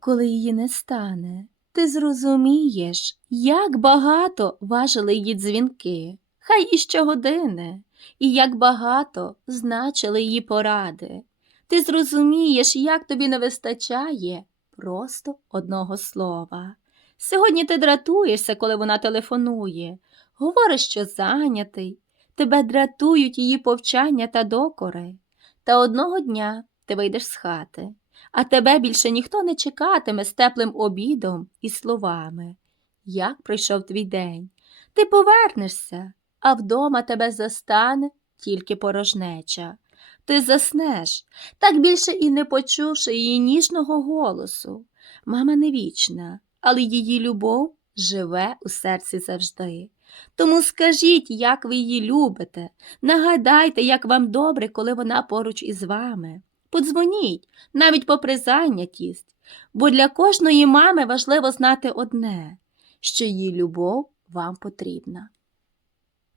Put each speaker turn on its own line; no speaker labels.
Коли її не стане, ти зрозумієш, як багато важили її дзвінки, хай і щогодини, і як багато значили її поради. Ти зрозумієш, як тобі не вистачає просто одного слова. Сьогодні ти дратуєшся, коли вона телефонує, говориш, що зайнятий, тебе дратують її повчання та докори. Та одного дня ти вийдеш з хати, а тебе більше ніхто не чекатиме з теплим обідом і словами. Як пройшов твій день? Ти повернешся, а вдома тебе застане тільки порожнеча. Ти заснеш, так більше і не почувши її ніжного голосу. Мама не вічна, але її любов живе у серці завжди. Тому скажіть, як ви її любите, нагадайте, як вам добре, коли вона поруч із вами. Подзвоніть, навіть попри зайнятість, бо для кожної мами важливо знати одне, що її любов вам потрібна.